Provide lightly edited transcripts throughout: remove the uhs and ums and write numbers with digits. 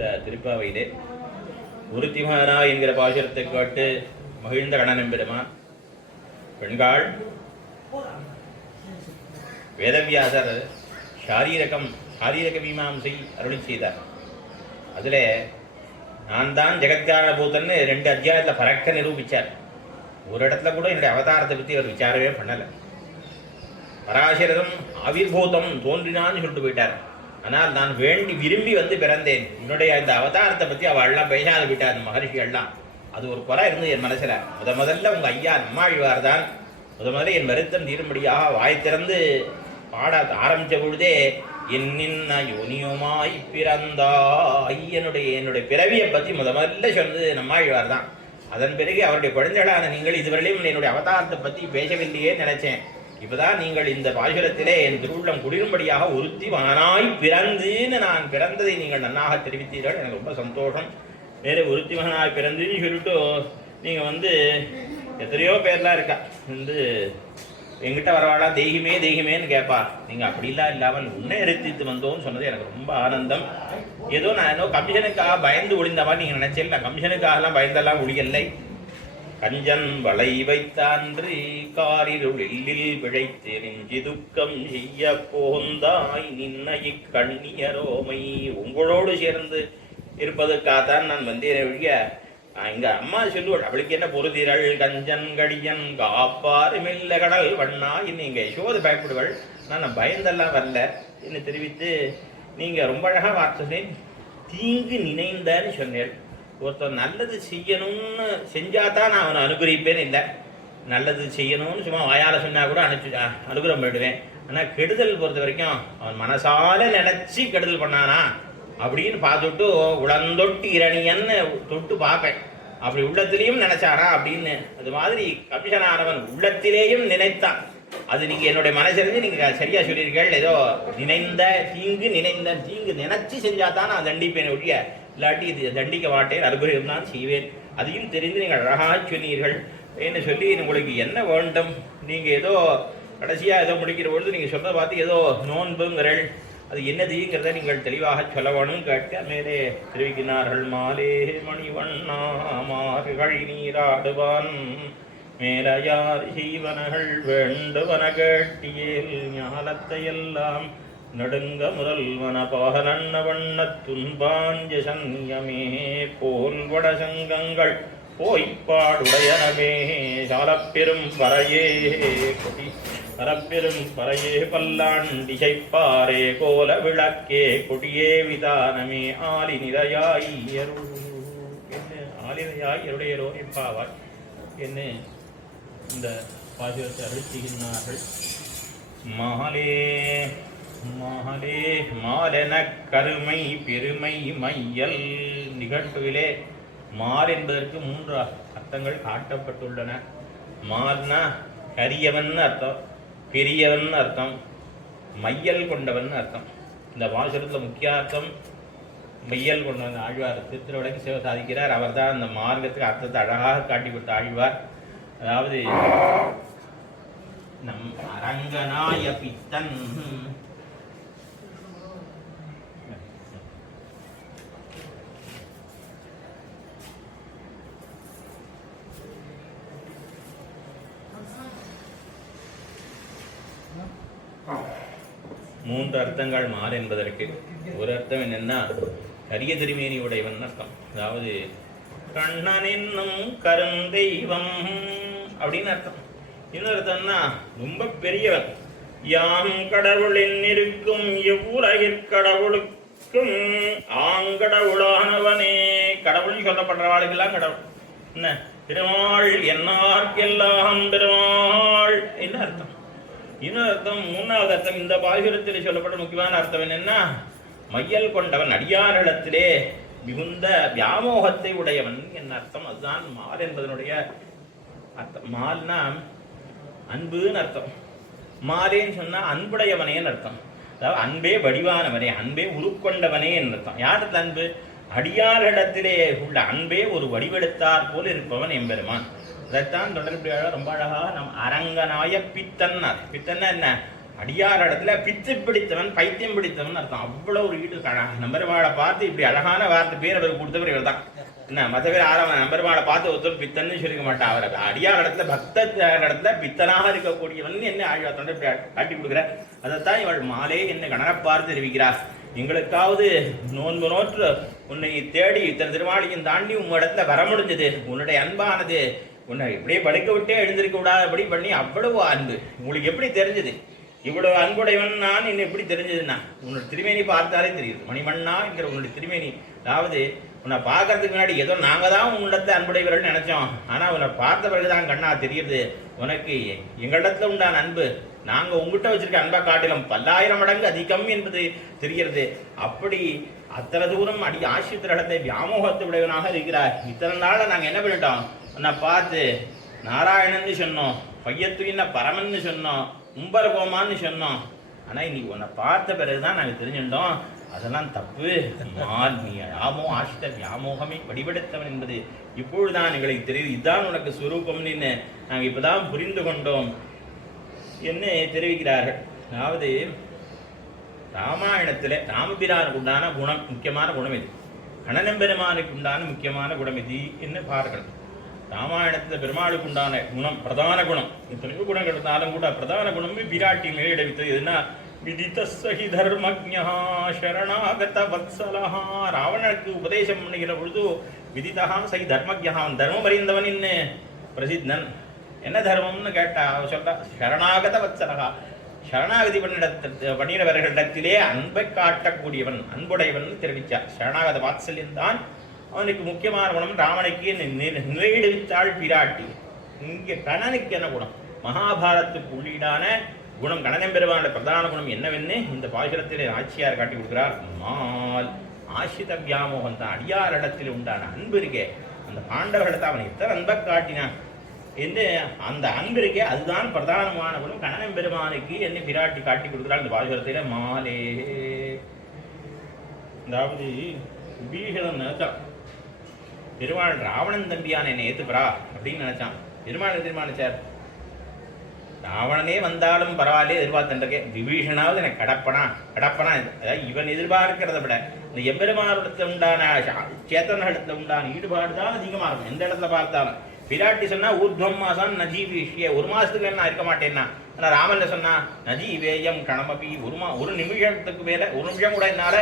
இந்த திருப்பாவையிலே உருத்திமானா என்கிற பாசுரத்தை கேட்டு மகிழ்ந்த கணனம் பெருமான் பெண்காள் வேதவியாசர் சாரீரக மீமாம்சை அருளி செய்தார். அதில் நான் தான் ஜெகத்காரணபூதன்னு 2 அத்தியாயத்தில் பறக்க நிரூபித்தார். ஒரு இடத்துல கூட என்னுடைய அவதாரத்தை பற்றி அவர் விசாரமே பண்ணலை. பராசரரும் ஆவிர்பூதம் தோன்றினான்னு சொல்லிட்டு போயிட்டார். ஆனால் நான் விரும்பி வந்து பிறந்தேன். என்னுடைய இந்த அவதாரத்தை பற்றி அவள்லாம் பேசாது போயிட்டார் மகர்ஷிகள்லாம். அது ஒரு குறை இருந்தது என் மனசில். முதல்ல உங்கள் ஐயா நம்மாழ்வார் தான் முதல்ல என் வருத்தம் தீரும்படியாக வாய் திறந்து பாட ஆரம்பித்த பொழுதே என்னின்ன யோனியுமாய் பிறந்தாய் என்னுடைய பிறவியை பற்றி முதல்ல சொன்னது நம்மாழ்வார் தான். அதன் பிறகு அவருடைய குழந்தைகளான நீங்கள் இதுவரையிலும் என்னுடைய அவதாரத்தை பற்றி பேசவில்லையே நினைச்சேன். இப்போதான் நீங்கள் இந்த பாசுரத்திலே என் திருவுள்ளம் குளிரும்படியாக ஒருத்திமகனாய் பிறந்துன்னு நான் பிறந்ததை நீங்கள் நன்னாக தெரிவித்தீர்கள். எனக்கு ரொம்ப சந்தோஷம். வேறு ஒருத்திமகனாய் பிறந்துன்னு சொல்லிட்டு நீங்கள் எத்தனையோ பேர்லாம் இருக்கா எங்கிட்ட வரவாளா தெய்வமேன்னு கேட்பா. நீங்கள் அப்படிலாம் இல்லாமல் உன்னை எடுத்து வந்தோன்னு சொன்னது எனக்கு ரொம்ப ஆனந்தம். நான் கமிஷனுக்காக பயந்து ஒளிந்த மாதிரி நீங்கள் நினைச்சேன். நான் கமிஷனுக்காகலாம் பயந்தெல்லாம் ஒளியல்லை. கஞ்சன் வளை வைத்தான்று காரிருளில் விழைத்து நெஞ்சி துக்கம் செய்ய போந்தாய் நின்ன இக்கண்ணியரோமை உங்களோடு சேர்ந்து இருப்பதற்காகத்தான் நான் வந்தேன் ஒழிய இங்க அம்மா சொல்லுவாள் அவளுக்கு என்ன பொருதிரள் கஞ்சன் கடியன் காப்பாறு மெல்ல கடல் வண்ணா நீங்க யசோதை பயப்படுவாள். நான் பயந்தெல்லாம் வரல என்று தெரிவித்து நீங்க ரொம்ப அழகா வார்த்தை தீங்கு நினைந்தன்னு சொன்னேன். ஒருத்தர் நல்லது செய்யணும்னு செஞ்சாதான் நான் அவனை அனுகிரகிப்பேன்னு இல்லை. நல்லது செய்யணும்னு சும்மா வாயால் சொன்னா கூட அனுகிரகம் பண்ணிடுவேன். ஆனால் கெடுதல் பொறுத்த வரைக்கும் அவன் மனசால நினைச்சு கெடுதல் பண்ணானா அப்படின்னு பார்த்துட்டு உளந்தொட்டு இரணியன்னு தொட்டு பார்ப்பேன். அப்படி உள்ளத்திலையும் நினைச்சானா அப்படின்னு. அது மாதிரி கமிஷனானவன் உள்ளத்திலேயும் நினைத்தான். அது நீங்க என்னுடைய மனசிலிருந்து நீங்க சரியா சொல்லியிருக்கீர்கள். ஏதோ தீங்கு நினைச்சு செஞ்சாதான் நான் தண்டிப்பேன் ஒழிய இல்லாட்டி இது தண்டிக்க மாட்டேன், அனுகிரகம் தான் செய்வேன். அதையும் தெரிந்து நீங்கள் அழகாக சொன்னீர்கள் என்று சொல்லி உங்களுக்கு என்ன வேண்டும். நீங்கள் ஏதோ கடைசியாக ஏதோ முடிக்கிற பொழுது நீங்கள் சொன்னதை பார்த்து ஏதோ நோன்புங்கிறள். அது என்னதுங்கிறத நீங்கள் தெளிவாக சொல்ல வேணும் கேட்க மேலே தெரிவிக்கிறார்கள். மாலே மணிவண்ணா மாறுகள் நீராடுவான் மேலையார் செய்வனகள் வேண்டுவன கேட்டியேல் ஞாலத்தையெல்லாம் நடுங்க முதல்வன பாகலன்ன வண்ண துன்பாஞ்ச சன்யமே போல்வட சங்கங்கள் போய்ப்பாடுடையனமே சாலப்பெரும் பறையே கொடி பரப்பெரும் பறையே பல்லாண்டிசைப்பாரே கோல விளக்கே கொடியே விதானமே ஆலிநிலையாய் அருடையரோ எப்பாவாய் என்ன இந்த பாசுரத்தை அழுத்துகின்றார்கள். மாலே மாலே மாலென கருமை பெருமை மையல் நிகழ்விலே மால் என்பதற்கு 3 அர்த்தங்கள் காட்டப்பட்டுள்ளன. மால்னா கரியவன் அர்த்தம், பெரியவன் அர்த்தம், மையல் கொண்டவன் அர்த்தம். இந்த பாசுரத்தில் முக்கிய அர்த்தம் மையல் கொண்டவன். ஆழ்வார் திருவிளக்கு சேவை சாதிக்கிறார். அவர் தான் அந்த மார்க்கத்துக்கு அர்த்தத்தை அழகாக காட்டி கொடுத்த ஆழ்வார். அதாவது நம் அரங்கனாய பித்தன் மூன்று அர்த்தங்கள் மாறு என்பதற்கு. ஒரு அர்த்தம் என்னன்னா கரிய திருமேனி உடையவன் அர்த்தம். அதாவது கண்ணன் என்னும் கருந்தெய்வம் அப்படின்னு அர்த்தம். இன்னொரு அர்த்தம்னா ரொம்ப பெரியவன். யாம் கடவுளின் இருக்கும் எவ்வுலகிற்கடவுளுக்கும் ஆங்கடவுளானவனே. கடவுள்னு சொல்லப்படுறவாளுக்கெல்லாம் கடவுள் என்ன பெருமாள் என்னார்க்கெல்லாம் பெருமாள் என்ன அர்த்தம். இன்னொரு அர்த்தம், 3வது அர்த்தம் இந்த பாசுரத்தில் சொல்லப்பட்ட முக்கியமான அர்த்தம் என்னன்னா மையல் கொண்டவன் அடியாரிடத்திலே மிகுந்த வியாமோகத்தை உடையவன் என்ன அர்த்தம். அதுதான் மால் என்பதனுடைய அர்த்தம். மால்னா அன்புன்னு அர்த்தம். மாலேன்னு சொன்னா அன்புடையவனேன்னு அர்த்தம். அதாவது அன்பே வடிவானவனே, அன்பே உருக்கொண்டவனே என்று அர்த்தம். யாருக்கு அன்பு? அடியாரிடத்திலே உள்ள அன்பே ஒரு வடிவெடுத்தார் போல் இருப்பவன் எம்பெருமான். அதைத்தான் தொடர்புடைய ரொம்ப அழகாக நம் அரங்கனாய பித்தன்னார். பித்தன்னா என்ன? அடியார் இடத்துல பித்து பிடித்தவன் பைத்தியம் பிடித்தவன் அர்த்தம். அவ்வளவு ஒரு ஈடு நம்பெருமாளை பார்த்து இப்படி அழகான வார்த்தை பேர் அவருக்கு கொடுத்தவர் இவர் தான். என்ன மற்ற பேர் ஆரம்ப நம்பெருமாளை பார்த்து ஒருத்தர் பித்தன்னு சொல்லிக்க மாட்டான். அவர் அடியார் இடத்துல பக்த இடத்துல பித்தனாக இருக்கக்கூடியவன் என்ன ஆழ்வார் இப்படி காட்டி கொடுக்குற. அதைத்தான் இவள் மாலே என்ன கணனப்பார் தெரிவிக்கிறார். எங்களுக்காவது நோன்பு நோற்று உன்னை தேடி இத்தனை திருமாளியும் தாண்டி உங்க இடத்துல வர முடிஞ்சது. உன்னுடைய அன்பானது உன்னை இப்படியே படுக்க விட்டே எழுந்திருக்க விடாதபடி பண்ணி அவ்வளவு அன்பு உங்களுக்கு எப்படி தெரிஞ்சது? இவ்வளவு அன்புடையவன் நான் என்ன எப்படி தெரிஞ்சதுன்னா உன்னோட திருமேனி பார்த்தாலே தெரியுது. மணிமண்ணா என்கிற உன்னுடைய திருமேனி, அதாவது உன்னை பார்க்கறதுக்கு முன்னாடி ஏதோ நாங்க தான் உன்னிடத்தை அன்புடையவர்கள் நினைச்சோம். ஆனா உன்னை பார்த்த பிறகுதான் கண்ணா தெரியுது உனக்கு எங்களிடத்துல உண்டான அன்பு நாங்க உங்ககிட்ட வச்சிருக்க அன்பை காட்டிலும் 10,000 மடங்கு அதிகம் என்பது தெரிகிறது. அப்படி அத்தனை தூரம் ஆசிரியத்தை வியாமோகத்தை உடையவனாக இருக்கிறார். இத்தனை நாள நாங்க என்ன பண்ணிட்டோம்? உன்னை பார்த்து நாராயணன்னு சொன்னோம், பையத்துவின்ன பரமன்னு சொன்னோம், கும்பரகோமான்னு சொன்னோம். ஆனா இன்னைக்கு உன்னை பார்த்த பிறகுதான் நாங்க தெரிஞ்சுட்டோம் அதெல்லாம் தப்பு. நீ யாமோ ஆசித்த வியாமோகமே வடிவெடுத்தவன் என்பது இப்பொழுதுதான் எங்களுக்கு தெரியுது. இதுதான் உனக்கு சுரூபம்னு நாங்க இப்பதான் புரிந்து கொண்டோம் என்ன தெரிவிக்கிறார்கள். அதாவது ராமாயணத்துல ராமபிரானுக்கு உண்டான குணம், முக்கியமான குணம் இது. கண்ணனம்பெருமானுக்கு உண்டான முக்கியமான குணம் இது என்ன பாருங்கள். ராமாயணத்துல பெருமாளுக்கு உண்டான குணம், பிரதான குணம், எத்தனையோ குணங்கள் இருந்தாலும் கூட பிரதான குணம் விராட்டி மேலிடவித்தது. எதுனா விதித்தஸ்ஸஹி தர்மஜ்ஞா சரணாகத வத்சலஹா. ராவணனுக்கு உபதேசம் பண்ணுகிற பொழுது விதிதஹா சை தர்மஜ்ஞா, தர்மம் அறிந்தவன் என்ன பிரசித்தன். என்ன தர்மம்னு கேட்டா சொல்றா சரணாகத வத்சலஹா, சரணாகதி பண்ணிடவர்களிடத்திலே அன்பை காட்டக்கூடியவன், அன்புடையவன் தெரிவிச்சார். சரணாகத வாத்சல்யம் தான் அவனுக்கு முக்கியமான குணம். ராமனுக்கு நிலையிடுவித்தாள் பிராட்டி. இங்கே கணனுக்கு என்ன குணம்? மகாபாரத்துக்கு உள்ளீடான குணம் கணனம்பெருமானுடைய பிரதான குணம் என்னவென்னு இந்த பாசுரத்திலே ஆட்சியார் காட்டி கொடுக்கிறார். மால் ஆசிரித வியாமோகம் தான். அடியார் இடத்தில் உண்டான அன்பு இருக்கே, அந்த பாண்டவர்களிடத்தை அவன் எத்தனை அன்பை காட்டினான் என்று அந்த அன்பு இருக்கே, அதுதான் பிரதானமான குணம் கணனம்பெருமானுக்கு என்ன பிராட்டி காட்டி கொடுக்கிறார் இந்த பாசுரத்திலே. மாலே அதாவது விபீஷணன் நினைச்சான் பெருமாள் ராவணன் தம்பியான என்னை ஏத்துப்பரா அப்படின்னு நினைச்சான். பெருமாள் தீர்மானிச்சார் ராவணனே வந்தாலும் பரவாயில்ல எதிர்பார்த்துருக்கே, விபீஷணாவது எனக்கு கடப்பனா. அதாவது இவன் எதிர்பார்க்கிறத விட இந்த எம்பெருமானிடத்துல உண்டான சேத்தனிடத்துல உண்டான ஈடுபாடு தான் அதிகமா இருக்கும் எந்த இடத்துல பார்த்தாலும். பிராட்டி சொன்னா ஊர்துவம் மாசம் நஜீவிஷிய, ஒரு மாசத்துக்கு நான் இருக்க மாட்டேன்னா. ஆனா ராமன் சொன்னா நஜீவேயம் கணமபி, ஒரு நிமிஷத்துக்கு மேல ஒரு நிமிஷம் கூட என்னால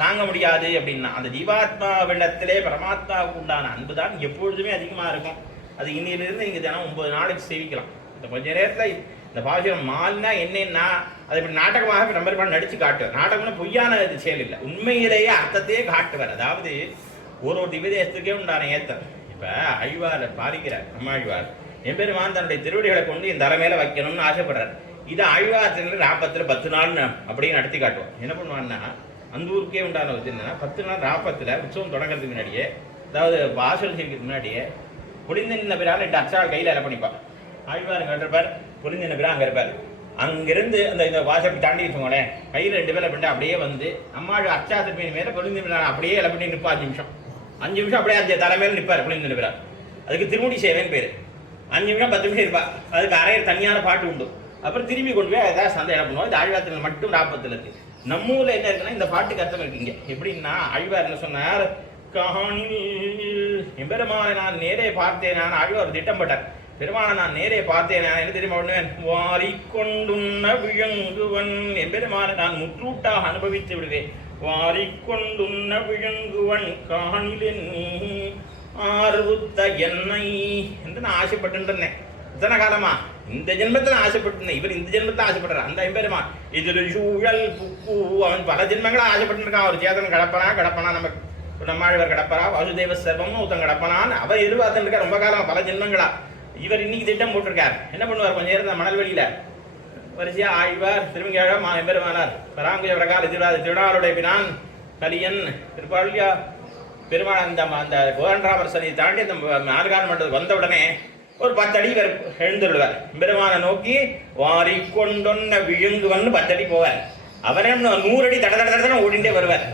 தாங்க முடியாது அப்படின்னா. அந்த ஜீவாத்மா வெள்ளத்திலே பரமாத்மாவுக்கு உண்டான அன்பு தான் எப்பொழுதுமே அதிகமா இருக்கும். அது இன்னிலிருந்து நீங்க தினம் 9 நாளைக்கு சேவிக்கலாம். இந்த கொஞ்ச நேரத்துல இந்த பாசுரம் மால்னா என்னன்னா அதை இப்படி நாடகமாக நம்பர் நடிச்சு காட்டுவார். நாடகம்னா பொய்யான செயல் இல்லை, உண்மையிலேயே அர்த்தத்தையே காட்டுவார். அதாவது ஒரு திவ்யதேசத்துக்கே உண்டான ஏத்தம். இப்ப ஆழ்வார் பாதிக்கிறார், நம்ம ஆழ்வார் எம்பெருமான் தன்னுடைய திருவடிகளை கொண்டு இந்த தலைமையில வைக்கணும்னு ஆசைப்படுறார். இது ஆழ்வார் ராப்பத்துல 10 நாள் அப்படின்னு நடத்தி காட்டுவோம். என்ன பண்ணுவான்னா அந்த ஊருக்கே உண்டான வச்சு என்னன்னா 10 நாள் ராப்பத்துல உற்சவம் தொடங்கிறதுக்கு முன்னாடியே, அதாவது வாசல் செய்கிறதுக்கு முன்னாடியே புரிந்து நின்ன பிறால் 8 அச்சாள் கையில் இலை பண்ணிப்பார். ஆழ்வார் அங்கே இருப்பார், புரிந்து நின்ன பிறா அங்கே இருப்பார். அங்கிருந்து இந்த வாசல் தாண்டி வச்சுக்கோங்களேன், கையில் 2 பேரை பண்ணிட்டு அப்படியே வந்து அம்மாள் அச்சா திருப்பின் மேலே புரிந்து அப்படியே இலை பண்ணி நிற்பா 5 நிமிஷம். 5 நிமிஷம் அப்படியே அந்த தலைமையில் நிற்பார் புரிந்து நின்ன பிறா. அதுக்கு திருமுடி சேவைன்னு பேர். 5 நிமிஷம் 10 நிமிஷம் இருப்பா. அதுக்கு அரையர் தனியான பாட்டு உண்டு. அப்புறம் திரும்பி கொண்டு போய் ஏதாவது சந்தை இடம் பண்ணுவோம். இது ஆழ்வாரத்தில் மட்டும் ராப்பத்தில் இருக்கு. நம்ம ஊர்ல என்ன இருக்குன்னா இந்த பாட்டுக்கு அர்த்தம் இருக்குங்க. எப்படின்னா ஆழ்வார் என்ன சொன்னார், எம்பெருமானை நான் நேரே பார்த்தேன். நான் ஆழ்வார் திட்டம் போட்டார். பெருமானை நான் நேரே பார்த்தேன். நான் என்ன தெரியுமா பண்ணுவேன், வாரிக்கொண்டுண்ண விழுங்குவன். எம்பெருமானை நான் முற்றூட்டாக அனுபவித்து விடுவேன். வாரிக்கொண்டுண்ண விழுங்குவன் காணிலென் ஆர்வுத்த என்னை என்று நான் ஆசைப்பட்டு இருந்தேன் இத்தனை காலமா. இந்த ஜென்மத்துல ஆசைப்பட்டு இவர் இந்த ஜென்மத்துல ஆசைப்படுறார். அந்த எம்பெருமான் இது சூழல் புக்கு அவன் பல ஜென்மங்களா ஆசைப்பட்டு இருக்கான். அவர் சேதன் கடப்பனா நம்ம ஆழ்வார் கடப்பரா, வாசுதேவ சர்வமும் ஒருத்தன் கடப்பனான்னு அவர் எதிர்பார்த்துட்டு இருக்கா ரொம்ப காலம், பல ஜென்மங்களா. இவர் இன்னைக்கு திட்டம் போட்டிருக்கார். என்ன பண்ணுவார், கொஞ்சம் நேரம் மணல்வெளியில வரிசையா ஆழ்வார் திருமங்கேழம் எம்பெருமானார் பராங்குய பிரகார திருநாளுடைய பிரான் கலியன் திருப்பாளியா பெருமாள் அந்த கோரன்ராமர் சனி தாண்டி அந்த 4 காலம் மண்டபம் வந்த உடனே ஒரு 10 அடி எழுந்துடுவார். பெருமானை நோக்கி வாரி கொண்டொன்ன விழுங்குவன்னு 10 அடி போவார். அவரே 100 அடி தட ஓடிண்டே வருவார்.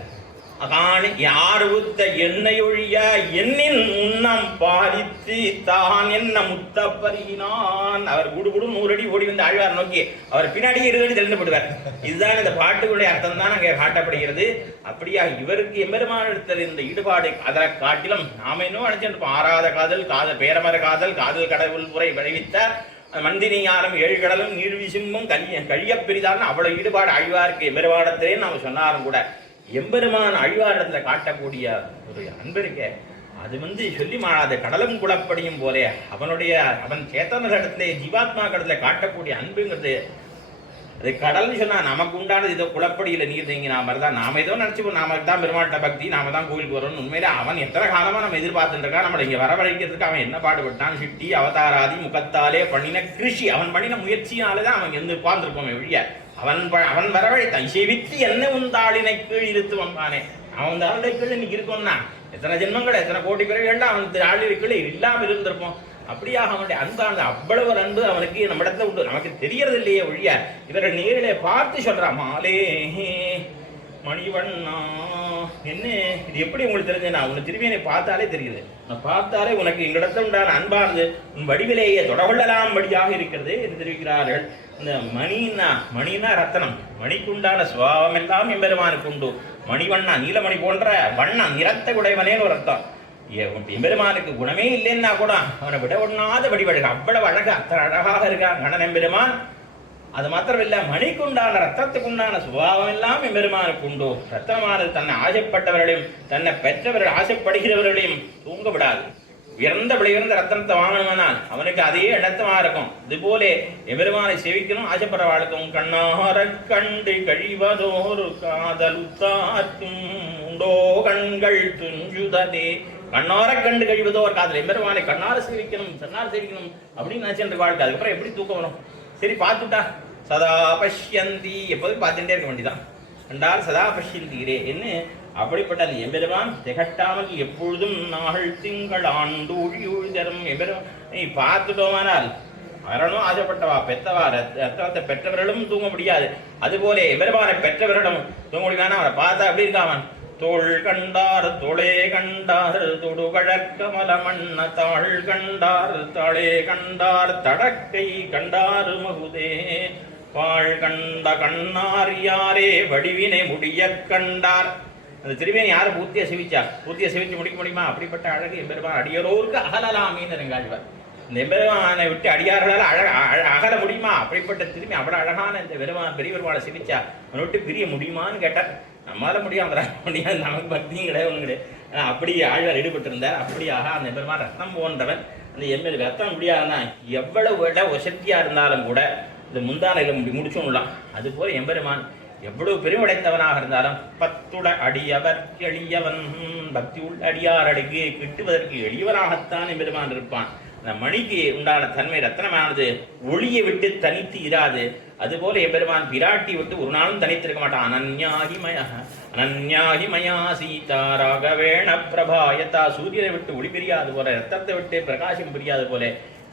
அகாணி யார் உத்த என்னையொழிய என்னின் உண்ணம் பாதித்து தான் என்ன முத்தப்பறினான். அவர் குடு 100 அடி ஓடி வந்து ஆழ்வார் நோக்கி அவர் பின்னாடியே 20 அடி தெரிந்து போடுவார். இதுதான் இந்த பாட்டுகளுடைய அர்த்தம் தான் அங்கே காட்டப்படுகிறது. அப்படியா இவருக்கு எம்பெருமானிடத்தில் இந்த ஈடுபாடு அதை காட்டிலும் நாம இன்னும் நினைச்சிருப்போம். ஆறாத காதல் காதல் பேரமர காதல் காதல் கடவுள் முறை விளைவித்த மந்தினியாரம் 7 கடலும் நீழ்விசும்பும் கழிய பெரிதான்னு அவ்வளவு ஈடுபாடு ஆழ்வாருக்கு எம்பெருமானத்திலே நாம சொன்னாலும் கூட எம்பெருமான் அழிவாரத்துல காட்டக்கூடிய ஒரு அன்பு இருக்க அது சொல்லி மாறாத கடலும் குளப்படியும் போலே அவன் சேத்தனர்களிடத்திலே ஜீவாத்மா கடத்துல காட்டக்கூடிய அன்புங்கிறது அது கடல்னு சொன்னா நமக்கு உண்டானது ஏதோ குளப்படியில நீர் தேங்கினா மாதிரி தான் நாம ஏதோ நினைச்சுப்போம். நமக்கு தான் பெருமாட்ட பக்தி, நாம தான் கோயிலுக்கு வரோம்னு. உண்மையில அவன் எத்தனை காலமா நம்ம எதிர்பார்த்துட்டு இருக்கா, நம்மளை இங்க வரவழைக்கிறதுக்கு அவன் என்ன பாடுபட்டான். சிட்டி அவதாராதி முகத்தாலே பண்ணின கிருஷி, அவன் பண்ணின முயற்சியாலதான் அவன் எந்த உட்கார்ந்துருப்போமே ஒழிய அவன் வரவழைத்தான். இசைவித்து என்ன உந்தாளினை கீழ் இருத்து வந்தானே, அவன் ஆளுடைய கீழ் இன்னைக்கு இருக்கோம்னா எத்தனை ஜென்மங்கள் எத்தனை கோடி பிறகுகள் அவன் ஆளுடைய கீழே இல்லாமல் இருந்திருப்போம். அப்படியாக அவனுடைய அன்பானது அவ்வளவு அன்பு அவனுக்கு நம்ம இடத்துல உண்டு. நமக்கு தெரியறது இல்லையே ஒழிய இவர்கள் நேரிலே பார்த்து சொல்றான். மாலே மணிவண்ணா என்ன இது எப்படி உங்களுக்கு தெரிஞ்சேன்னா உனக்கு திரும்பி என்னை பார்த்தாலே தெரியுது. நான் பார்த்தாலே உனக்கு எங்களிடத்தில் உண்டான அன்பானது உன் வடிவிலேயே தொடகொள்ளலாம் படியாக இருக்கிறது என்று தெரிவிக்கிறார்கள். இந்த மணினா ரத்தனம், மணிக்குண்டான சுபாவம் எல்லாம் எம்பெருமானுக்கு உண்டு. மணிவண்ணா நீலமணி போன்ற வண்ணம் நிறத்த உடையவனேன்னு ஒரு அர்த்தம். எம்பெருமானுக்கு குணமே இல்லைன்னா கூட அவனை விட ஒண்ணாத வடிவழகு அவ்வளவு அழகா அத்தனை அழகாக இருக்கான் கண்ணன் எம்பெருமான். அது மாத்திரமில்ல மணிக்குண்டான ரத்தத்துக்குண்டான சுபாவம் எல்லாம் எம்பெருமானுக்கு உண்டு. ரத்தமானது தன்னை ஆசைப்பட்டவர்களையும் தன்னை பெற்றவர்கள் ஆசைப்படுகிறவர்களையும் தூங்க விடாது. உயர்ந்த ரத்தனத்தை வாங்கணும்னால் அவனுக்கு அதே இடத்தமா இருக்கும். இதுபோல எம்பெருமானை சேவிக்கணும் ஆசைப்படுறவாளுக்கும் கண்ணார கண்டு கழிவதோரு காதலுத்தார்க்கும் உண்டோ கண்கள் துஞ்சுதே. கண்ணார கண்டு கழிவதோ ஒரு காதல், எம்பெருமானை கண்ணார சேவிக்கணும் சன்னார் சேவிக்கணும் அப்படின்னு நினைச்சு வாழ்க்கை. அதுக்கப்புறம் எப்படி தூக்கம் வரும்? சரி பார்த்துட்டா சதா பஷ்யந்தி, எப்போதும் பார்த்துட்டே இருக்க வேண்டியதான். கண்டார் சதா பஷ்யந்தீரே என்ன அப்படிப்பட்ட அந்த எம்பெருமான் திகட்டாமல் எப்பொழுதும் நாள் திங்கள் ஆண்டு ஒழிதரும் எம்பெருமானை பார்த்துட்டோமானால் வரணும் ஆசைப்பட்டவா பெற்றவா ரத்தத்தை பெற்றவர்களும் தூங்க முடியாது. அதுபோல எம்பெருமானை பெற்றவர்களும் தூங்க முடியுமானா அவரை பார்த்தா அப்படி இருக்காமன். தோள் கண்டார் தொளே கண்டார் தொடுகழக்க மலமண்ண தாள் கண்டார் தாளே கண்டார் தடக்கை கண்டார் மகுதே பாள் கண்ட கண்ணார் யாரே வடிவினை முடிய கண்டார். அந்த திரும்பியை யாரு பூத்திய சிவிச்சா? பூத்திய சிவிச்சு முடிக்க முடியுமா? அப்படிப்பட்ட அழகு எம்பெருமான் அடியாரோருக்கு அகலலாமீன்னு நெங்காழ்வார். இந்த எம்பெருமானை விட்டு அடியார்களால் அகல முடியுமா? அப்படிப்பட்ட திரும்பி அவ்வளவு அழகான இந்த பெருமான் பெரிய பெருமாளை சிவிச்சா அவனை விட்டு பிரிய முடியுமான்னு கேட்டார். நம்மளால முடியாது நமக்கு பக்தியும் கிடையாது ஒன்றும் கிடையாது. அப்படி ஆழ்வார் ஈடுபட்டு இருந்தார். அப்படியாக அந்த பெருமான் ரத்னம் போன்றவன். அந்த எம்எல் ரத்தம் முடியாதுன்னா எவ்வளவு விட வசதியா இருந்தாலும் கூட இந்த முந்தானையில முடிச்சுடலாம். அதுபோல எம்பெருமான் எவ்வளவு பெருமடைந்தவனாக இருந்தாலும் பத்துட அடியவர் எளியவன், பக்தி உள்ள அடியாரடிக்கு கிட்டுவதற்கு எளியவனாகத்தான் எம்பெருமான் இருப்பான். அந்த மணிக்கு உண்டான தன்மை ரத்தனமானது ஒளியை விட்டு தனித்து இராது. அதுபோல எம்பெருமான் பிராட்டி விட்டு ஒரு நாளும் தனித்திருக்க மாட்டான். அனன்யாகி மயா சீதா ராகவேண பிரபாயத்தா. சூரியனை விட்டு ஒளி பிரியாது போல ரத்தத்தை விட்டு பிரகாசம் பிரியாது போல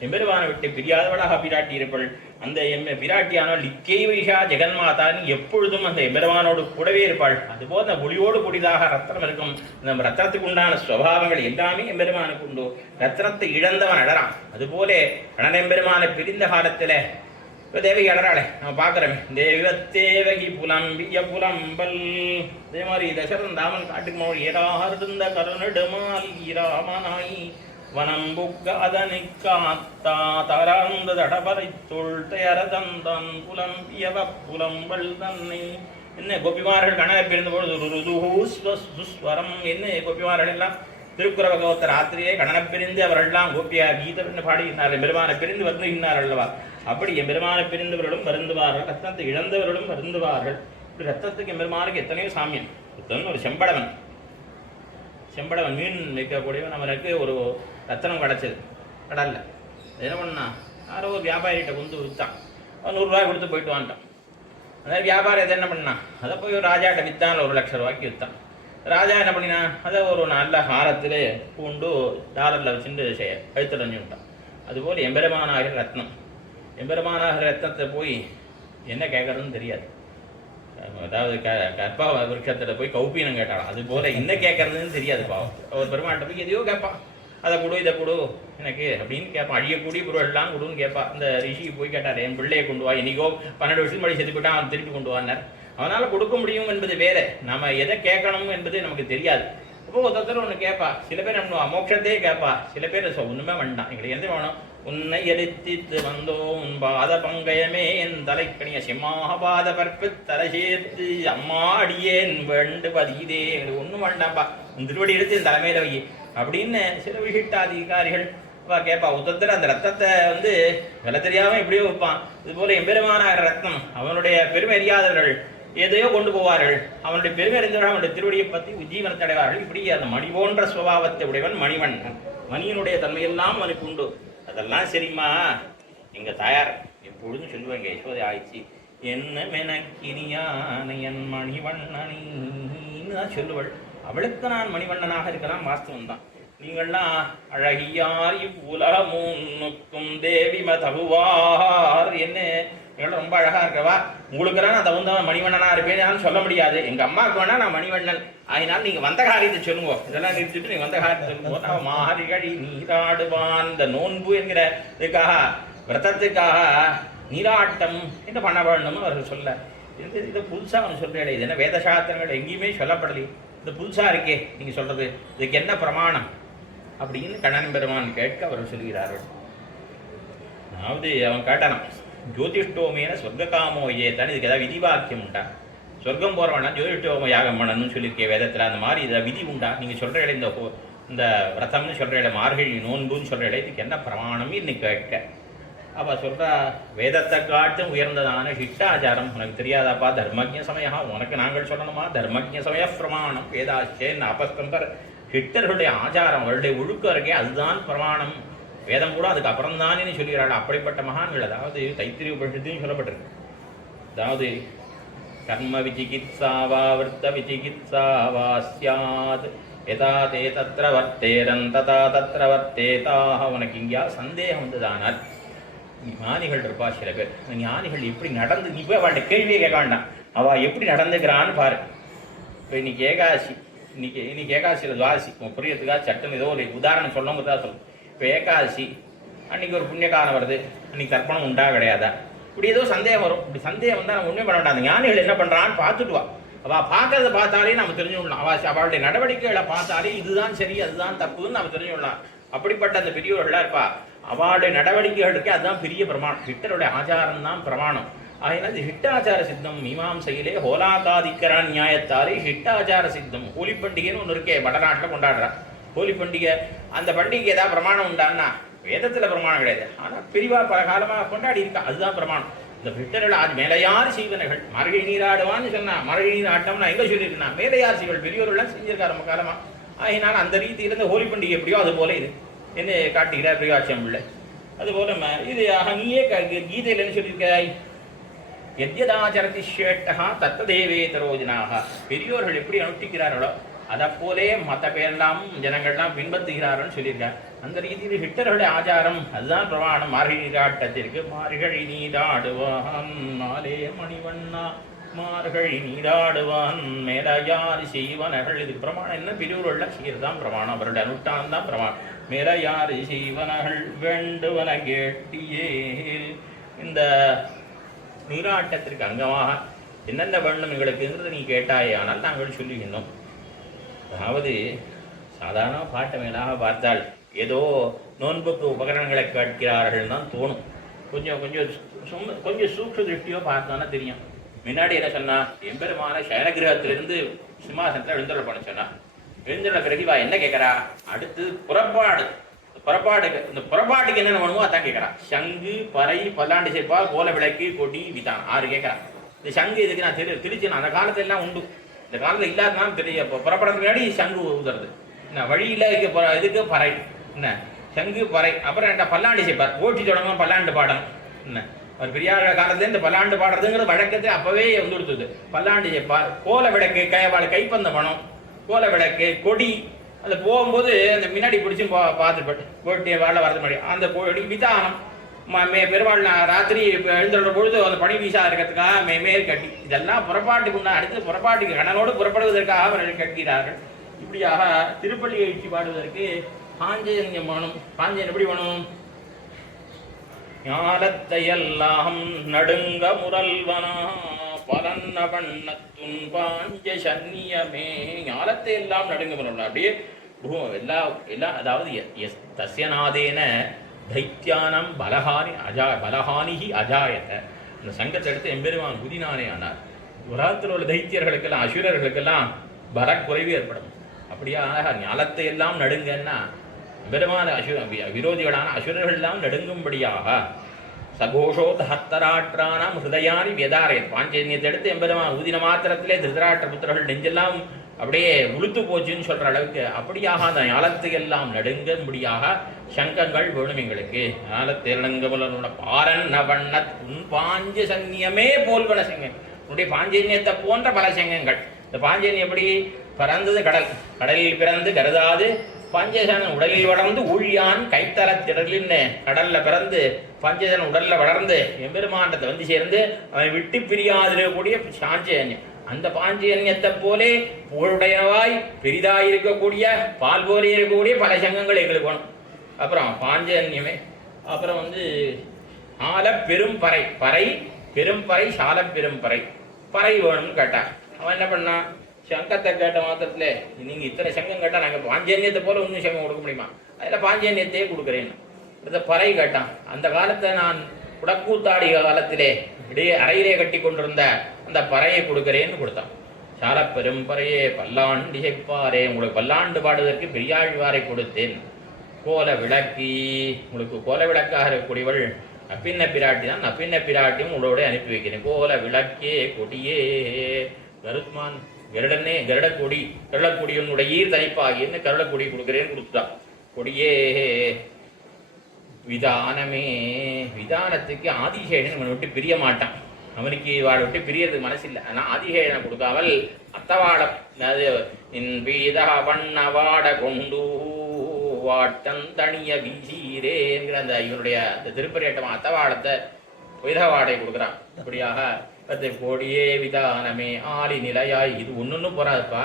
எம்பெருமானை விட்டு பிரியாதவளாக பிராட்டி இருப்பாள். அந்த பிராட்டியானவள் லிக்கை வைஷா ஜெகன்மாதான் எப்பொழுதும் அந்த எம்பெருமானோடு கூடவே இருப்பாள். அதுபோல் அந்த ஒளியோடு கூடியதாக ரத்தனம் இருக்கும். அந்த ரத்தனத்துக்கு உண்டான சுவாவங்கள் எல்லாமே எம்பெருமானுக்கு உண்டு. ரத்தனத்தை இழந்தவன் அழறான். அதுபோல கணனெம்பெருமானை பிரிந்த காலத்துல தேவகி அழறாளே நம்ம பார்க்குறோமே. தேவத்தேவகி புலம்பிய புலம்பல். அதே மாதிரி தசரன் ராமன் காட்டுக்கு மொழி ஏறாருந்த கருணடுமால் இராமனாய் வனம்புக்க அதனை காத்தா தராந்த தடபரை தொழ்தரதந்தான் புலம்பியவ புலம்பல் தன்னை. என்ன கோபிமார்கள் கணவை பிரிந்த பொழுது என்ன கோபிமார்கள் எல்லாம் திருக்குற பகவத்த ராத்திரியே கணனை பிரிந்து அவர்கள்லாம் கோபியா கீதம் பாடுகின்றார்கள். பெருமானை பிரிந்து வருந்துகின்றார்கள் அல்லவா? அப்படி எம்பெருமானை பிரிந்தவர்களும் வருந்துவார்கள், ரத்தத்தை இழந்தவர்களும் வருந்துவார்கள். இப்படி ரத்தத்துக்கு எம்பெருமானுக்கு எத்தனையோ சாமியம். ஒரு செம்படவன் மீன் வைக்கக்கூடியவன் அவனுக்கு ஒரு ரத்தனம் கிடச்சிது கடல்ல. என்ன பண்ணா யாரோ ஒரு வியாபாரிகிட்ட கொண்டு விற்றான். அவன் 100 ரூபாய் கொடுத்து போயிட்டு வான்ட்டான். அதாவது வியாபாரி அதை என்ன பண்ணான், அதை போய் ஒரு ராஜாட்ட விற்றான். 1 லட்சம் ரூபாய்க்கு விற்றான். ராஜா என்ன பண்ணினா அதை ஒரு நல்ல ஹாரத்திலே பூண்டு டாலரில் வச்சுட்டு கழுத்தடைஞ்சு விட்டான். அதுபோல் எம்பெருமானாகிற ரத்னம், எம்பெருமானாகிற ரத்னத்தை போய் என்ன கேட்கறதுன்னு தெரியாது. அதாவது கற்பா விருட்சத்தில் போய் கௌப்பீனம் கேட்டாலும் அது போல என்ன கேட்கறதுன்னு தெரியாது பாவம். ஒரு பெருமாட்ட போய் எதையோ கேட்பான், அதை கொடு இதை கொடு எனக்கு அப்படின்னு கேட்பான். அழியக்கூடிய பொருள் எல்லாம் கொடுன்னு கேட்பான். அந்த ரிஷிக்கு போய் கேட்டார், என் பிள்ளையை கொண்டு வா, இன்னைக்கோ 12 வருஷம் படி செத்து போயிட்டான், அவன் திருப்பி கொண்டு வானார். அவனால் கொடுக்க முடியும் என்பது வேற, நம்ம எதை கேட்கணும் என்பது நமக்கு தெரியாது. இப்போ ஒருத்தர் ஒன்று கேட்பா, சில பேர் நம்ம மோட்சத்தையே கேட்பா, சில பேர் ஒன்றுமே வேண்டாம், எங்களுக்கு எந்த வேணும், உன்னை எரித்தித்து வந்தோம் உன் பாத பங்கயமே என் தலைக்கணிய செம்மாபாத பற்பு தலை சேர்த்து அம்மா அடியேன் வேண்டு பதிதே, எங்களுக்கு ஒன்றும் வேண்டாம்ப்பா, உன் திருவடி எடுத்து என் தலைமையில வை அப்படின்னு சில விசிட்டாதிகாரிகள் கேட்பா. உத்தத்தில் அந்த ரத்தத்தை விலை தெரியாமல் எப்படியோ வைப்பான். இது போல எம்பெருமான ரத்னம் அவனுடைய பெருமை அறியாதவர்கள் எதையோ கொண்டு போவார்கள், அவனுடைய பெருமை அறிந்தவர்கள் அவனுடைய திருவடியை பற்றி உஜ்ஜீவனத்தை அடைவார்கள். இப்படி அந்த மணி போன்ற சுபாவத்தை உடையவன் மணிவண்ணன், மணியினுடைய தன்மையெல்லாம் அவனுக்கு உண்டு. அதெல்லாம் சரிம்மா, எங்க தாயார் எப்பொழுதும் சொல்லுவாங்க, யசோதை ஆயிடுச்சு என்ன மெனக்கினியான என் மணிவண்ணனின்னு தான் சொல்லுவள். அவளுக்கு நான் மணிவண்ணனாக இருக்கலாம், வாஸ்தவம் தான். நீங்கள்லாம் அழகியார் இவ்வுலகமுன்னுக்கும் தேவி மதகுவார், என்ன நீங்களும் ரொம்ப அழகா இருக்கவா, உங்களுக்கெல்லாம் நான் தகுந்தவன் மணிவண்ணனா இருப்பேன்னு சொல்ல முடியாது. எங்க அம்மாவுக்கு வேணா நான் மணிவண்ணன், அதனால நீங்க வந்த காரியத்தை சொல்லுங்க, இதெல்லாம் நிறுத்திட்டு நீங்க வந்த காரியத்தை சொல்லுங்க. நான் மாரிகழி நீராடுவான், இந்த நோன்பு என்கிற இதுக்காக விரதத்துக்காக நீராட்டம் என்ன பண்ண வேணும்னு அவர்கள் சொல்ல. இதை புதுசா அவன் சொல்றேன், இது என்ன வேத சாஸ்திரங்கள் எங்கேயுமே சொல்லப்படலையே, இது புதுசா இருக்கே நீங்க சொல்றது, இதுக்கு என்ன பிரமாணம் அப்படின்னு கண்ணன் பெருமான் கேட்க அவர்கள் சொல்கிறார்கள். அதாவது அவன் கேட்டானா, ஜோதிஷ்டோமேன சொர்க்காமோ ஏத்தான், இதுக்கு ஏதாவது விதிவாக்கியம் உண்டா, சொர்க்கம் போறவனா ஜோதிஷ்டோம யாகம் பண்ணணும்னு சொல்லியிருக்கேன் வேதத்தில், அந்த மாதிரி இதை விதி உண்டா, நீங்கள் சொல்கிற இடம் இந்த விரதம்னு சொல்கிற இடம் மார்கழி நோன்புன்னு சொல்கிற இடம், இதுக்கு என்ன பிரமாணம் இன்னைக்கு கேட்க. அப்போ சொல்கிறா, வேதத்தை காட்டும் உயர்ந்ததான சிஷ்டாச்சாரம் உனக்கு தெரியாதாப்பா, தர்மஜ சமயா, உனக்கு நாங்கள் சொல்லணுமா, தர்மஜ சமய பிரமாணம் வேதாச்சேன்னு அப்பஸ்கந்தர் ஹிட்டர்களுடைய ஆச்சாரம் அவருடைய ஒழுக்கம் இருக்கே அதுதான் பிரமாணம், வேதம் கூட அதுக்கு அப்புறம் தானே சொல்கிறாள். அப்படிப்பட்ட மகான்கள், அதாவது தைத்திரிய உபனிஷத்தையும் சொல்லப்பட்டிருக்கு. அதாவது கர்ம விசிகித்சாவா விருத்த விசிகித்சாவா சியாத் எதா தே தத்ர வர்த்தேரன் ததா தத்ர வர்த்தேதாக. உனக்கு இங்கேயா சந்தேகம் வந்ததானால், ஞானிகள் இருப்பா சில பேர், ஞானிகள் எப்படி நடந்து, நீ போய் அவள்கிட்ட கேள்வியே கேட்க வேண்டாம், அவள் எப்படி நடந்துக்கிறான்னு பாரு. இப்போ இன்னைக்கு ஏகாசி, இன்னைக்கு ஏகாசியில் துவாசி புரியறதுக்காக சட்டம் ஏதோ ஒரு உதாரணம் சொல்லணுங்கிறதா சொல்லும். இப்போ ஏகாதசி அன்றைக்கி ஒரு புண்ணியகாலம் வருது, அன்றைக்கி தர்ப்பணம் உண்டா கிடையாதா, இப்படி ஏதோ சந்தேகம் வரும். இப்படி சந்தேகம் வந்தால் நம்ம ஒன்றும் பண்ண வேண்டாம், அந்த ஞானிகள் என்ன பண்ணுறான்னு பார்த்துட்டு வா. அவள் பார்க்கறத பார்த்தாலே நம்ம தெரிஞ்சுடலாம், அவளுடைய நடவடிக்கைகளை பார்த்தாலே இதுதான் சரி அதுதான் தப்புன்னு நம்ம தெரிஞ்சுடலாம். அப்படிப்பட்ட அந்த பெரியவர்களாக இருப்பா, அவளுடைய நடவடிக்கைகளுக்கு அதுதான் பெரிய பிரமாணம், ஹிட்டருடைய ஆச்சாரம் தான் பிரமாணம். அதனால ஹிட்டாச்சார சித்தம் மீமாம்சையிலே ஹோலாகாதிக்கர நியாயத்தாலே ஹிட்டாச்சார சித்தம். ஹோலி பண்டிகைன்னு ஒன்று இருக்கே, வடநாட்டில் கொண்டாடுறான் ஹோலி பண்டிகை. அந்த பண்டிகை ஏதாவது பிரமாணம் உண்டான்னா வேதத்தில் பிரமாணம் கிடையாது, ஆனால் பெரியவா பல காலமாக கொண்டாடி இருக்கா, அதுதான் பிரமாணம். இந்த பிட்டர்கள் அது மேலையார் செய்வனர்கள், மரகை நீராடுவான்னு சொன்னா, மரகை நீராட்டம்னா எங்கே சொல்லியிருக்குன்னா மேலையார் செய்வர்கள் பெரியவர்கள்லாம் செஞ்சிருக்காரு ரொம்ப காலமாக. அதனால் அந்த ரீதியிலிருந்து ஹோலி பண்டிகை எப்படியோ அது போல இது என்ன காட்டுகிறார் பிரிகாட்சியம் பிள்ளை. அதுபோல இது நீயே கீதையில் என்ன சொல்லியிருக்காய், எத்யதாச்சரதி ஸ்ரேஷ்டா தத்ததேவேதரோஜனாக. பெரியோர்கள் எப்படி அனுஷ்டிக்கிறார்களோ அதை போலே மற்ற பேரெல்லாம் ஜனங்கள்லாம் பின்பற்றுகிறார்கள் சொல்லியிருக்கார். அந்த ரீதியில் ஹிட்டர்களுடைய ஆச்சாரம் அதுதான் பிரமாணம். மார்கழி நீராட்டத்திற்கு மார்கழி நீராடுவான் மாலே மணிவண்ணா, மார்கழி நீராடுவான் மேலையார் செய்வனர்கள். இதுக்கு பிரமாணம் என்ன, பெரியோர்கள் செய்யறதுதான் பிரமாணம், அவருடைய அனுஷ்டானம் தான் பிரமாணம். மேலையார் செய்வனர்கள் வேண்டுவன கேட்டியே. இந்த நீராட்டத்திற்கு அங்கமாக என்னென்ன வேண்டும் எங்களுக்குங்கிறது நீ கேட்டாயே, ஆனால் நாங்கள் சொல்லுகின்றோம். அதாவது சாதாரண பாட்டு மேலாக பார்த்தால் ஏதோ நோன்புக்கு உபகரணங்களை கேட்கிறார்கள் தான் தோணும். கொஞ்சம் சூக்ஷ திருஷ்டியோ பார்த்தோன்னா தெரியும். முன்னாடி என்ன சொன்னா, எம்பெருமான சயனகிரகத்திலிருந்து சிம்மாசனத்தில் எழுந்தருள் பண்ண சொன்னா, எழுந்தருள பிறகு என்ன கேட்கறா, அடுத்து புறப்பாடுக்கு இந்த புறப்பாட்டுக்கு என்னென்ன வேணுமோ அதான் கேட்கறா. சங்கு பறை பல்லாண்டு சேர்ப்பா கோல விளக்கு கொடி விதான் 6 கேட்கறா. இந்த சங்கு இதுக்கு நான் திருச்சினா அந்த காலத்துல எல்லாம் உண்டு, இந்த காலத்தில் இல்லாதனாலும் தெரிய. இப்போ புறப்படுறதுக்கு முன்னாடி சங்கு ஊதுறது, என்ன வழியில் இதுக்கு பறை, என்ன சங்கு பறை. அப்புறம் என்ன பல்லாண்டு சேர்ப்பார், ஓட்டி தொடங்கணும் பல்லாண்டு பாடணும். என்ன ஒரு பெரியார் காலத்துல இந்த பல்லாண்டு பாடுறதுங்கிறது வழக்கத்தை அப்பவே கொடுத்தது. பல்லாண்டு சேர்ப்பார், கோல விளக்கு கைப்பந்த பணம், கோல விளக்கு கொடி. அந்த போகும்போது அந்த முன்னாடி பிடிச்சி பார்த்துப்பட்டு போட்டி வாழ வரது முன்னாடி அந்த கொடி விதானம், பெருமாள் ராத்திரி எழுந்துள்ள பொழுது அந்த பனி வீசா இருக்கிறதுக்காக மேல் கட்டி இதெல்லாம் புறப்பாட்டுக்கு உண்டா அடுத்து புறப்பாட்டுக்கு கண்ணனோடு புறப்படுவதற்காக அவர்கள் கட்டுகிறார்கள். இப்படியாக திருப்பள்ளி எழுச்சி பாடுவதற்கு பாஞ்சஜன்யம் வேணும். பாஞ்சன் எப்படி வேணும்? ஞாலத்தையெல்லாம் நடுங்க முரல்வனா பலன்ன பண்ணத்துன் பாஞ்ச சன்னியமே. ஞாலத்தை எல்லாம் நடுங்க முரல் அப்படியே எல்லாம் அதாவது தஸ்யநாதேன தைத்தியானம் பலஹானிஹி அஜாயத. இந்த சங்கத்தை எடுத்து எம்பெருமான் புதினானே ஆனார். உலகத்தில் உள்ள தைத்தியர்களுக்கெல்லாம் அசுரர்களுக்கெல்லாம் பலக்குறைவு ஏற்படும். அப்படியாக ஞாலத்தை எல்லாம் நடுங்கன்னா பெருமான விரோதிகளான அசுரர்கள் எல்லாம் நடுங்கும்படியாக சகோஷோ தஹத்தராற்றானாம் ஹிருதயானி வியதாரயத். பாஞ்சஜன்யத்தை எடுத்து எம்பெருமான் ஊதின மாத்திரத்திலே திருதராஷ்டிர புத்திரர்கள் நெஞ்செல்லாம் அப்படியே உளுத்து போச்சுன்னு சொல்ற அளவுக்கு அப்படியாக அந்த ஞாலத்தை எல்லாம் நடுங்கும்படியாக சங்கங்கள் வேணும் எங்களுக்கு. ஞாலத்திலங்கமுள்ள பாரன் நவண்ணத் உன் பாஞ்ச சன்னியமே போல்வன சங்கம். உன்னுடைய பாஞ்சஜன்யத்தை போன்ற பல சங்கங்கள். இந்த பாஞ்சஜன்யம் எப்படி பறந்தது? கடலில் பிறந்து கருதாது பஞ்சஜன உடலில் வளர்ந்து ஊழியான் கைத்தல திடலின்னு கடல்ல பிறந்து பஞ்சஜன உடல்ல வளர்ந்து எம்பெருமாண்டத்தை வந்து சேர்ந்து அவன் விட்டு பிரியாதிருக்கக்கூடிய பாஞ்சஜன்யம். அந்த பாஞ்சஜன்யத்தை போலே புகழுடையவாய் பெரிதாய் இருக்கக்கூடிய பால் போலே இருக்கக்கூடிய பல சங்கங்கள் எங்களுக்கு வேணும். அப்புறம் பாஞ்சஜன்யமே அப்புறம் ஆல பெரும் பறை பெரும் பறை சால பெரும் பறை வேணும்னு கேட்டான். அவன் என்ன பண்ணான்? சங்கத்தை கேட்ட மாத்திரத்துல நீங்க இத்தனை சங்கம் கேட்டா நாங்க பாஞ்சஜன்யத்தை போல இன்னும் சங்கம் கொடுக்க முடியுமா? அதுல பாஞ்சஜன்யத்தையே கொடுக்குறேன்னு இந்த பறை கேட்டான். அந்த காலத்தை நான் குடக்கூத்தாடி காலத்திலே இடையே அறையிலே கட்டி கொண்டிருந்த அந்த பறையை கொடுக்குறேன்னு கொடுத்தான். சால பெரும் பறையே பல்லாண்டு இசைப்பாரே, உங்களுக்கு பல்லாண்டு பாடுவதற்கு பெரியாழ்வாரை கொடுத்தேன். கோல விளக்கி, உங்களுக்கு கோல விளக்காக இருக்கக்கூடியவள் நப்பின்ன பிராட்டி தான். நப்பின்ன பிராட்டியும் உங்களோட அனுப்பி வைக்கிறேன். கோல விளக்கே கொடியே கருத்மான் கருடக்கொடி கருடக்கொடியுடைய ஈர் தனிப்பாகின்னு கருடக்கொடி கொடுக்குறேன்னு கொடுத்துட்டான். கொடியே விதானமே, விதானத்துக்கு ஆதிசேஷன் அவனை விட்டு பிரிய மாட்டான். அவனுக்கு வாழை விட்டு பிரியறதுக்கு மனசு இல்லை. ஆனால் ஆதிசேஷனை கொடுக்காமல் அத்தவாடம் வண்ணவாட கொண்டு வாட்டம் தனிய வீசீரே என்கிற அந்த இவனுடைய அந்த திருப்பரியட்டம் அத்தவாடத்தை விதவாடை கொடுக்குறான். அப்படியாக கோடியே விதானமே ஆலி நிலையாய். இது ஒன்னொன்னும் போறாதுப்பா,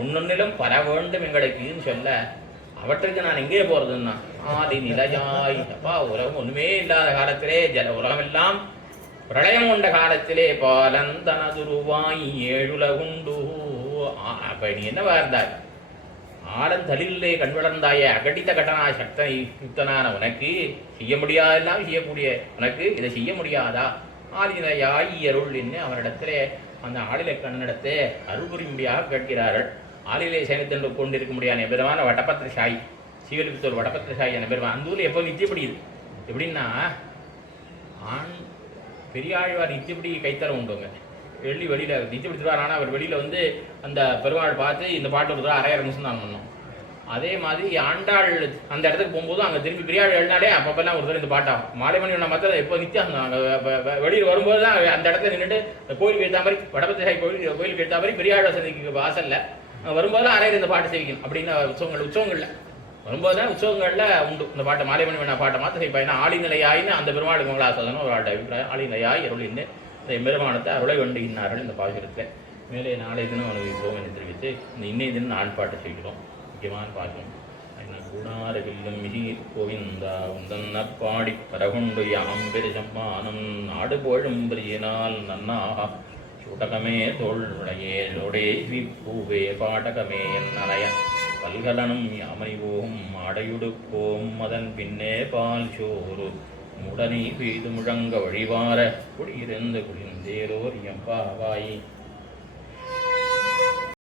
ஒன்னொன்னிலும் பல வேண்டும் எங்களுக்குன்னு சொல்ல அவற்றுக்கு நான் எங்கே போறதுன்னா ஆதி நிலையாய். அப்பா உலகம் ஒண்ணுமே இல்லாத காலத்திலே உலகம் எல்லாம் பிரளயம் கொண்ட காலத்திலே பாலந்தனதுருவாய் ஏழுலகுண்டு. அப்ப நீ என்னவா இருந்தாய்? ஆலந்தலிலே கண் வளர்ந்தாய அகடித்த கடனா சக்தனை யுக்தனான உனக்கு செய்ய முடியாதெல்லாம் செய்யக்கூடிய உனக்கு இதை செய்ய முடியாதா? ஆலினையாய் அருள் என்று அவரிடத்திலே அந்த ஆளிலை கண்ணனிடத்தை அருள் புரியும்படியாக கேட்கிறார்கள். ஆளிலை சேமித்தென்று கொண்டிருக்க முடியாத பெருமான வடபத்திர சாய் சீவலிபுத்தூர் வடபத்திர சாய் என பெருமான் அந்த ஊரில் எப்போ நித்தியப்படியுது. எப்படின்னா ஆண் பெரியாழ்வார் நித்தியப்படி கைத்தரம் உண்டுங்க. வெளியில் நித்தியப்படுத்துவார். ஆனால் அவர் வெளியில் அந்த பெருமாள் பார்த்து இந்த பாட்டு ஒரு அரையரை நிமிஷம் தான் பண்ணோம். அதே மாதிரி ஆண்டாள் அந்த இடத்துக்கு போகும்போதும் அங்கே திரும்பி பெரியாள் எழுதினாலே அப்பப்பெல்லாம் ஒரு தடவை இந்த பாட்டாகும். மாலைமணி மற்ற எப்போ நித்தியம் அங்கே வெளியில் வரும்போது தான் அந்த இடத்துல நின்றுட்டு கோயிலுக்கு எடுத்த மாதிரி வடபத்திர சாய் கோயிலுக்கு எடுத்த மாதிரி பெரியாள் வசதிக்கு வாசலில் வரும்போதெல்லாம் அரையர் இந்த பாட்டு செய்விக்கணும் அப்படின்னு உற்சவங்களில் வரும்போது தான் உற்சவங்களில் உண்டு இந்த பாட்டை. மாலைமணி வேணா பாட்டை மாற்ற செய்ப்பா. ஏன்னா ஆளிநிலையாயின்னு அந்த பெருமாள் மங்களாசாதனம் ஒரு ஆட்ட அபிப்பிராயம். ஆளிநிலையாய் அருளின்னு இந்த பெருமானத்தை அருளை வேண்டுகின்றார்கள் இந்த பாசுரத்தில். மேலே நாளை தினம் அனுபவிப்போம் என்று தெரிவித்து இந்த இன்னைய தினம் நாள் பாட்டை செய்கிறோம். முக்கியமான பாசுரம் கூடாரவில்லும் மிகீர் கோவிந்தா உந்தன்ன பாடி பரகுண்டு யாம் பெரு சம்மானம் நாடு போழும் பிரியனால் நன்னாக சூடகமே தோல் உடையே பூவே பாடகமே என்னறைய பல்கலனும் யாமறிவோம் ஆடையுடுப்போம் அதன் பின்னே பால் சோறு முடனி பெய்து முழங்க வழிவார குடியிருந்து குடிந்தேரோர் எம்பாவாய்.